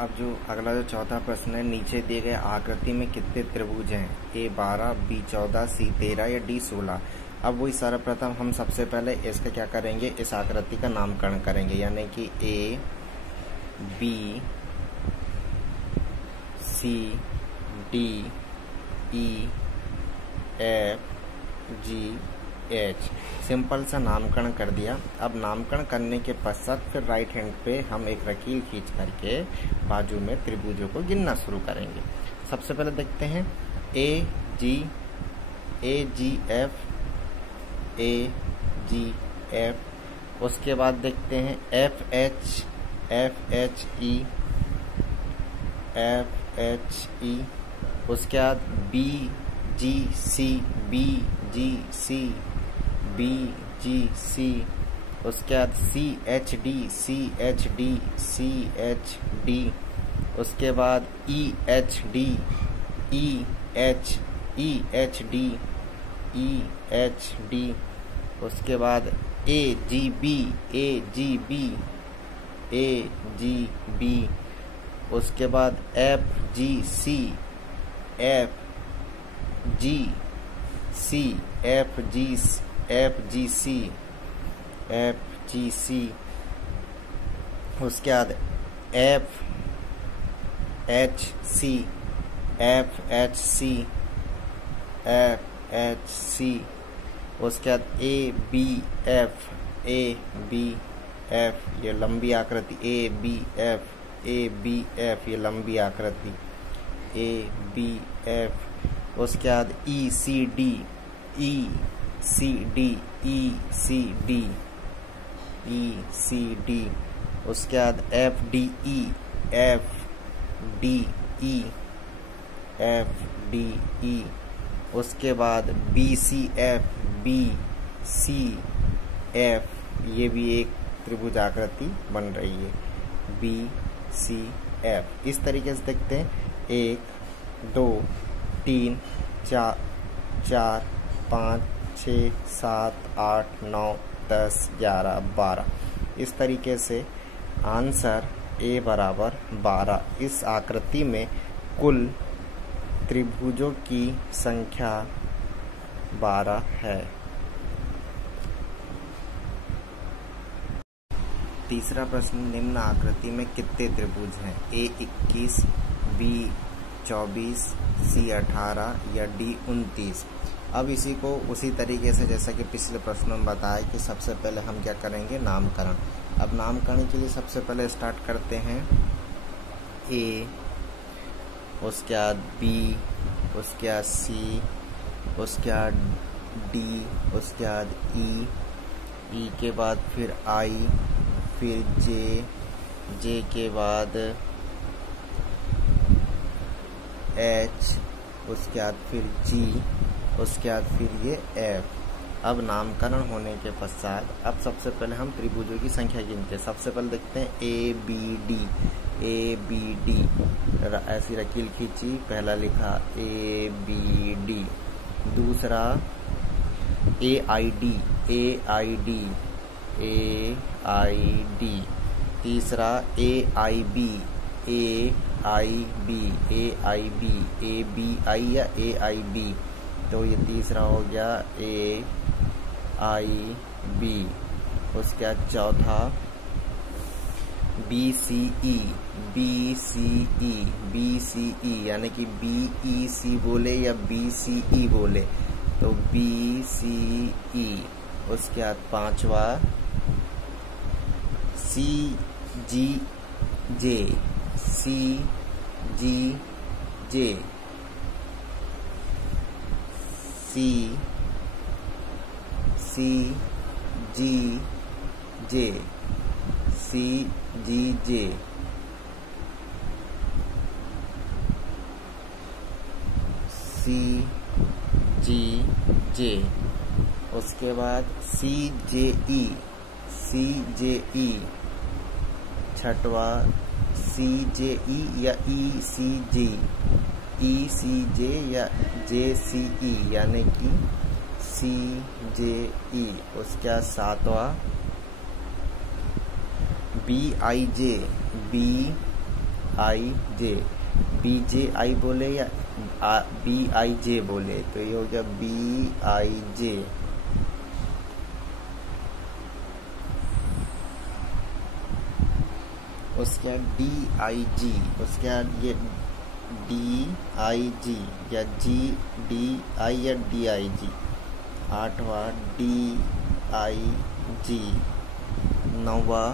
अब जो अगला जो चौथा प्रश्न है, नीचे दिए गए आकृति में कितने त्रिभुज हैं? A 12, B 14, C 13 या D 16। अब वही सर्वप्रथम हम सबसे पहले इसका क्या करेंगे, इस आकृति का नामकरण करेंगे, यानी कि A, B, C, D, E, F, G, H। Simple सा नामकरण कर दिया। अब नामकरण करने के पश्चात फिर राइट हैंड पे हम एक लकीर खींच करके बाजू में त्रिभुजों को गिनना शुरू करेंगे। सबसे पहले देखते हैं A G F, A G F। उसके बाद देखते हैं F H E, F H E। उसके बाद B G C। उसके बाद C H D। उसके बाद E H D। उसके बाद A G B। उसके बाद F G C। उसके बाद F H C। उसके बाद A B F। ये लंबी आकृति A B F, ये लंबी आकृति A B F। उसके बाद E C D। उसके बाद F D E। उसके बाद B C F। ये भी एक त्रिभुज आकृति बन रही है B C F। इस तरीके से देखते हैं 1 2 3 4 5 6 7 8 9 10 11 12। इस तरीके से आंसर A बराबर 12। इस आकृति में कुल त्रिभुजों की संख्या 12 है। तीसरा प्रश्न, निम्न आकृति में कितने त्रिभुज हैं? A 21, B 24, C 18 या D 29। अब इसी को उसी तरीके से जैसा कि पिछले प्रश्न में बताया कि सबसे पहले हम क्या करेंगे, नामकरण। अब नामकरण के लिए सबसे पहले स्टार्ट करते हैं A, उसके बाद B, उसके बाद C, उसके बाद D, उसके बाद E के बाद फिर I, फिर J के बाद H, उसके बाद फिर G, उसके बाद फिर ये F। अब नामकरण होने के पश्चात अब सबसे पहले हम त्रिभुजों की संख्या गिनते हैं। सबसे पहले देखते हैं A B D। ऐसी लकीर खींची, पहला लिखा A B D। दूसरा A I D। तीसरा A I B या A I B। तो ये तीसरा हो गया A I B। उसके बाद चौथा B C E यानी कि B E C बोले या B C E बोले, तो B C E। उसके बाद पांचवा C G J। उसके बाद C J E। छठवा C J E या E C J या J C E यानी कि C J E। उसके बाद सातवां B I J BIJ, BJI बोले या BIJ बोले, तो ये हो गया BIJ। उसके बाद DIG, उसके बाद ये DIG या GDI या DIG। 8वां DIG। 9वां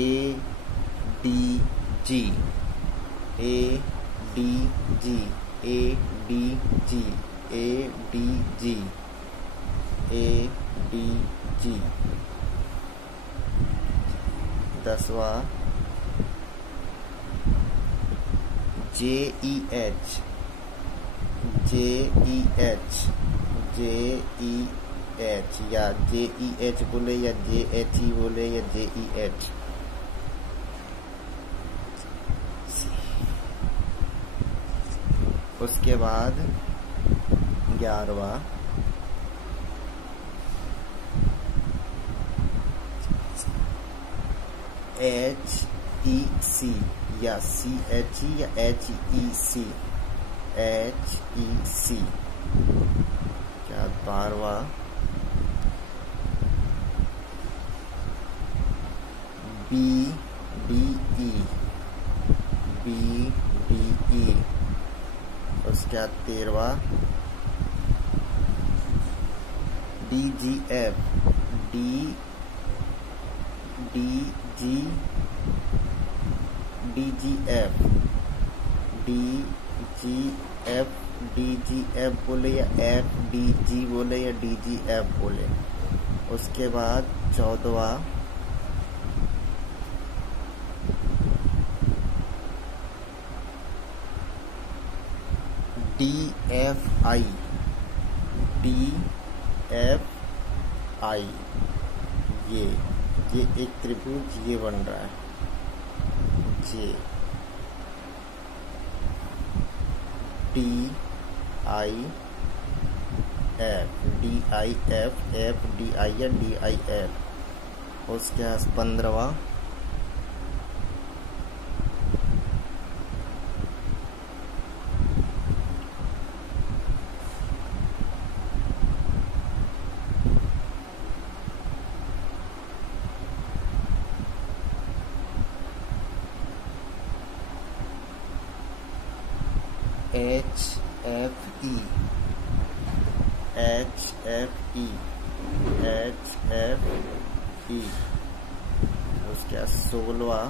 ADG, ADG, ADG, ADG, ADG। 10वां JEH, JEH, JEH या JEH बोले या JHE बोले या JEH। उसके बाद 11वां HEC या CHE या HEC, HEC। क्या 12वां BDE, BDE। उसके बाद 13वां DGF, DGF, DGF बोले या FDG बोले या DGF बोले। उसके बाद 14वां DFI, DFI। ये एक त्रिभुज ये बन रहा है जे DIF, FDI या DIF। उसके बाद 15वां HFE, HFE, HFE। उसके बाद 16वां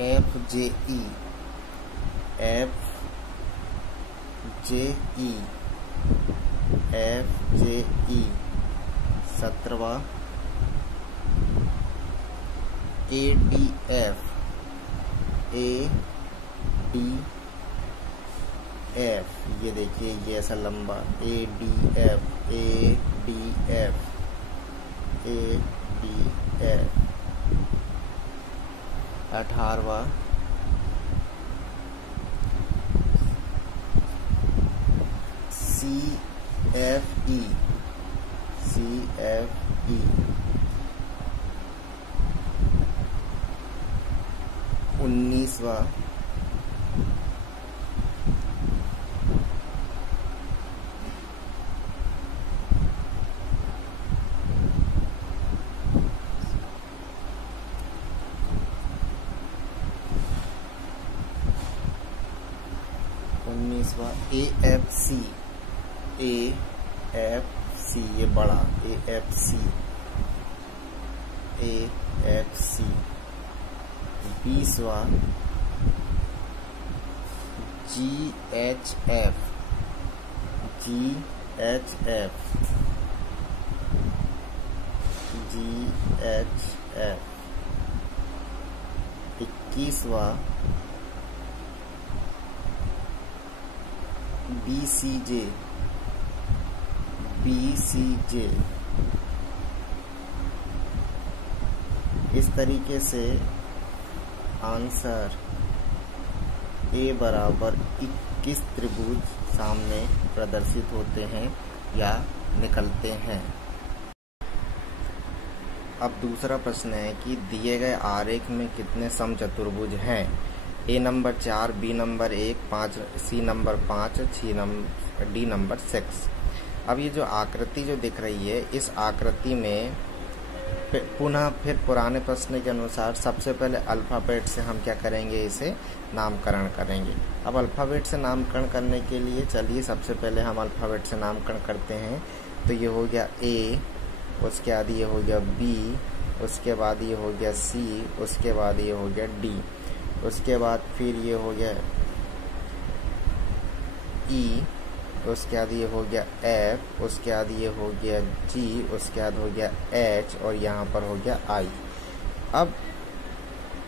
FJE, FJE, FJE। 17वां ADF, ADF। ये देखिए ये ऐसा लंबा ADF, ADF, ADF। 18वां CFE, CFE। 19वां AFC, AFC ये बड़ा AFC, AFC। 20वां GHF, GHF, GHF। 21वां BCJ, BCJ। इस तरीके से आंसर A बराबर 21 त्रिभुज सामने प्रदर्शित होते हैं या निकलते हैं। अब दूसरा प्रश्न है कि दिए गए आरेख में कितने समचतुर्भुज हैं। A number 4, B number 1, 5, C number 5, D number 6। अब ये जो आकृति जो दिख रही है, इस आकृति में पुनः फिर पुराने प्रश्न के अनुसार सबसे पहले अल्फ़ाबेट से हम क्या करेंगे, इसे नामकरण करेंगे। अब अल्फ़ाबेट से नामकरण करने के लिए चलिए सबसे पहले हम अल्फ़ाबेट से नामकरण करते हैं। तो ये हो गया ए, उसके बाद ये हो गया बी, उसके बाद ये हो गया सी, उसके बाद ये हो गया डी, उसके बाद फिर ये हो गया ई, उसके बाद ये हो गया एफ, उसके बाद ये हो गया जी, उसके बाद हो गया एच और यहाँ पर हो गया आई। अब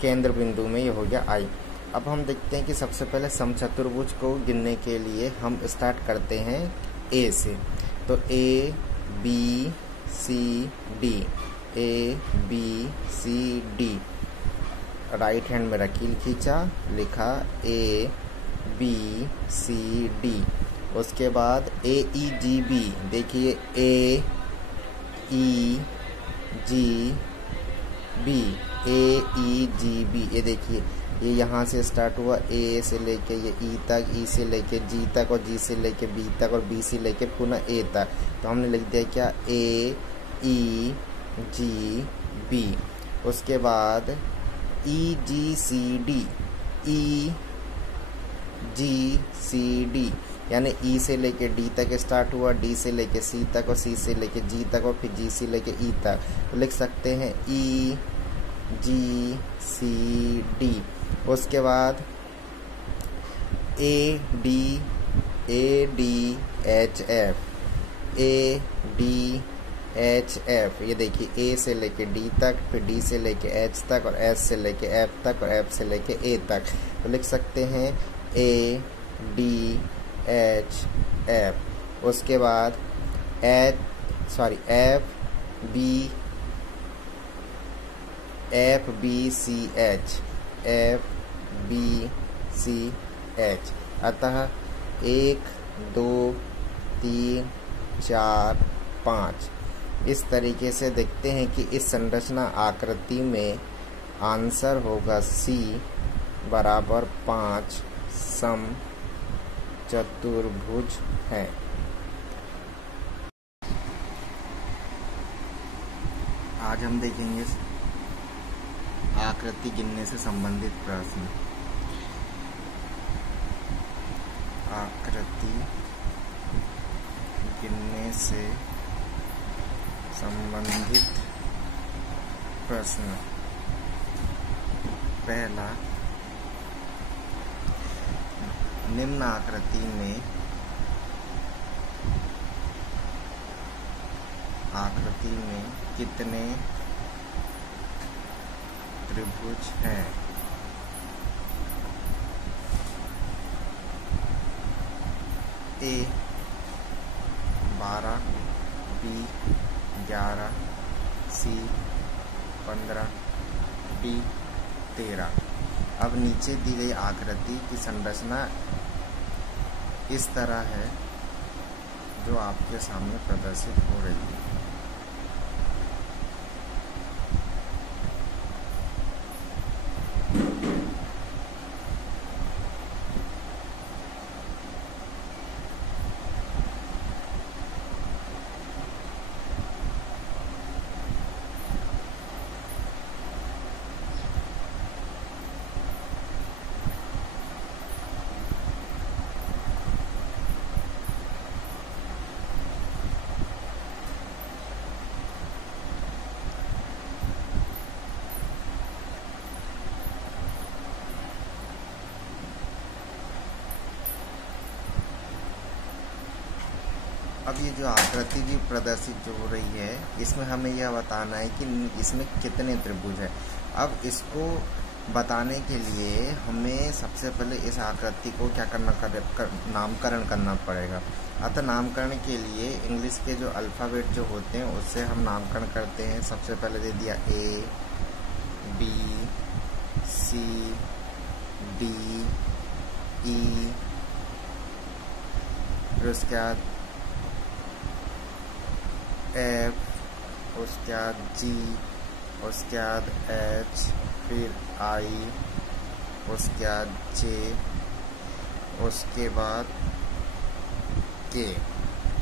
केंद्र बिंदु में ये हो गया आई। अब हम देखते हैं कि सबसे पहले समचतुर्भुज को गिनने के लिए हम स्टार्ट करते हैं ए से। तो A B C D, A B C D, right hand में रकील खींचा, लिखा ए बी सी डी। उसके बाद ए ई जी बी, देखिए ए ई जी बी, ए ई जी बी, ये देखिए ये यहाँ से स्टार्ट हुआ, ए से लेके ये ई तक, ई से लेके जी तक और जी से लेके बी तक और बी से लेके पुनः ए तक। तो हमने लिख दिया क्या, ए ई जी बी। उसके बाद ई जी सी डी, ई जी सी डी, यानी ई से लेके डी तक स्टार्ट हुआ, डी से लेके सी तक और सी से लेके जी तक और फिर जी से लेके ई तक। तो लिख सकते हैं ई जी सी डी। उसके बाद A D H F, A D H F, ये देखिए ए से लेके डी तक, फिर डी से लेके एच तक और एच से लेके एफ तक और एफ से लेके ए तक। तो लिख सकते हैं ए डी एच एफ। उसके बाद F B C H, F B C H. अतः 1 2 3 4 5 इस तरीके से देखते हैं कि इस संरचना आकृति में आंसर होगा सी बराबर 5 सम चतुर्भुज है। आज हम देखेंगे आकृति गिनने से संबंधित प्रश्न। आकृति गिनने से संबंधित प्रश्न। पहला, निम्न आकृति में कितने त्रिभुज हैं? ए 12, बी 11, सी 15, डी 13। अब नीचे दी गई आकृति की संरचना इस तरह है जो आपके सामने प्रदर्शित हो रही है। अब ये जो आकृति की प्रदर्शित जो हो रही है, इसमें हमें यह बताना है कि इसमें कितने त्रिभुज हैं। अब इसको बताने के लिए हमें सबसे पहले इस आकृति को क्या नामकरण करना पड़ेगा। अतः नामकरण के लिए इंग्लिश के जो अल्फ़ाबेट जो होते हैं उससे हम नामकरण करते हैं। सबसे पहले दे दिया ए बी सी डी ई फिर उसके बाद F, उसके बाद G, उसके बाद H, फिर I, उसके बाद J, उसके बाद K।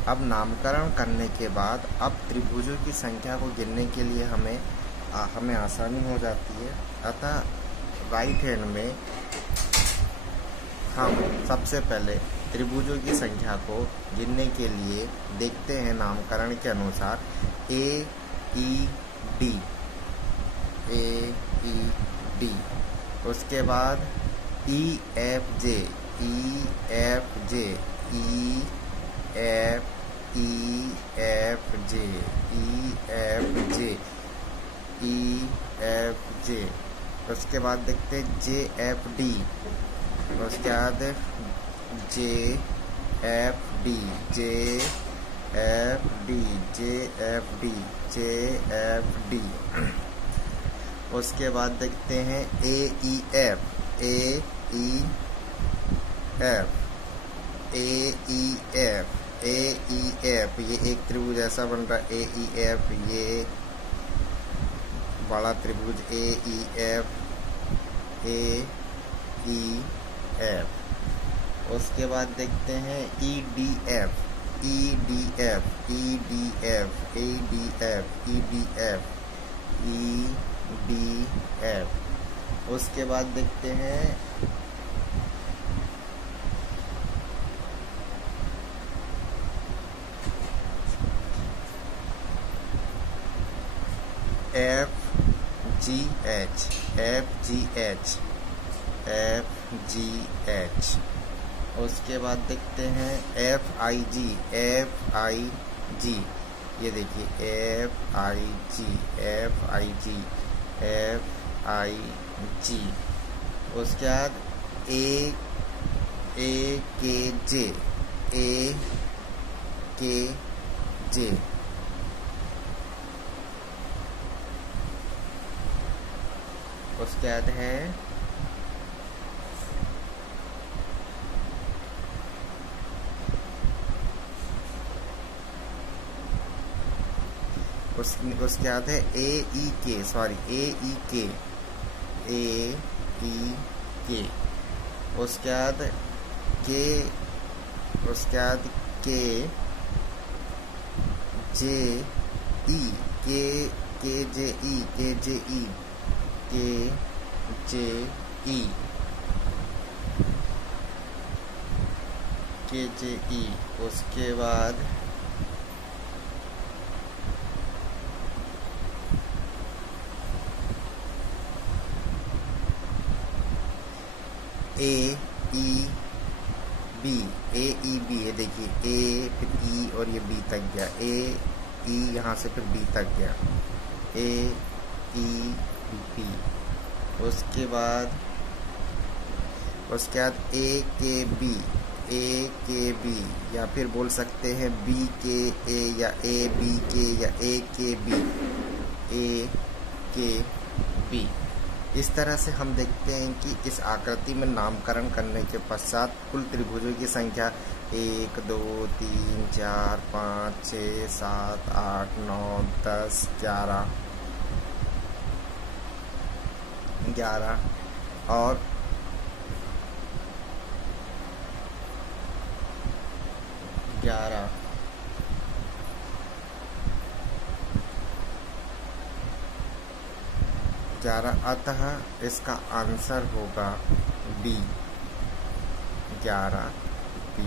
अब नामकरण करने के बाद अब त्रिभुजों की संख्या को गिनने के लिए हमें आसानी हो जाती है। अतः राइट हैंड में हम सबसे पहले त्रिभुजों की संख्या को गिनने के लिए देखते हैं नामकरण के अनुसार A, E, D, A, E, D, उसके बाद E, F, J, E, F, J, E, F, E, F, J, E, F, J, E, F, J, उसके बाद देखते हैं J, F, D, उसके बाद J, F, D, J, F, D, J, F, D, J, F, D, उसके बाद देखते हैं A, E, F, A, E, F, A, E, F, A, E, F, ये एक त्रिभुज ऐसा बन रहा है A, E, F, ये बड़ा त्रिभुज A, E, F, A, E, F। उसके बाद देखते हैं E, D, F, E, D, F, E, D, F, A, D, F, E, D, F, E, D, F। उसके बाद देखते हैं F, G, H, F, G, H, F, G, H। उसके बाद देखते हैं F, I, G, F, I, G, ये देखिए F, I, G, F, I, G, F, I, G। उसके बाद A, K, J, A, K, J। उसके बाद है उसके बाद है A, E, K, sorry A, E, K, A, E, K। उसके बाद K, उसके बाद K, J, E, K, J, E, K, J, E, K, J, E, K, J, E। उसके बाद A, E, B, A, E, B, ये देखिए A, फिर E और ये B तक गया, A, E, यहाँ से फिर B तक गया, A, E, B। उसके बाद A, K, B, A, K, B, या फिर बोल सकते हैं B, K, A, या A, B, K, या A, K, B, A, K, B। इस तरह से हम देखते हैं कि इस आकृति में नामकरण करने के पश्चात कुल त्रिभुजों की संख्या 1, 2, 3, 4, 5, 6, 7, 8, 9, 10, 11 और 11, अतः इसका आंसर होगा B, 11, B।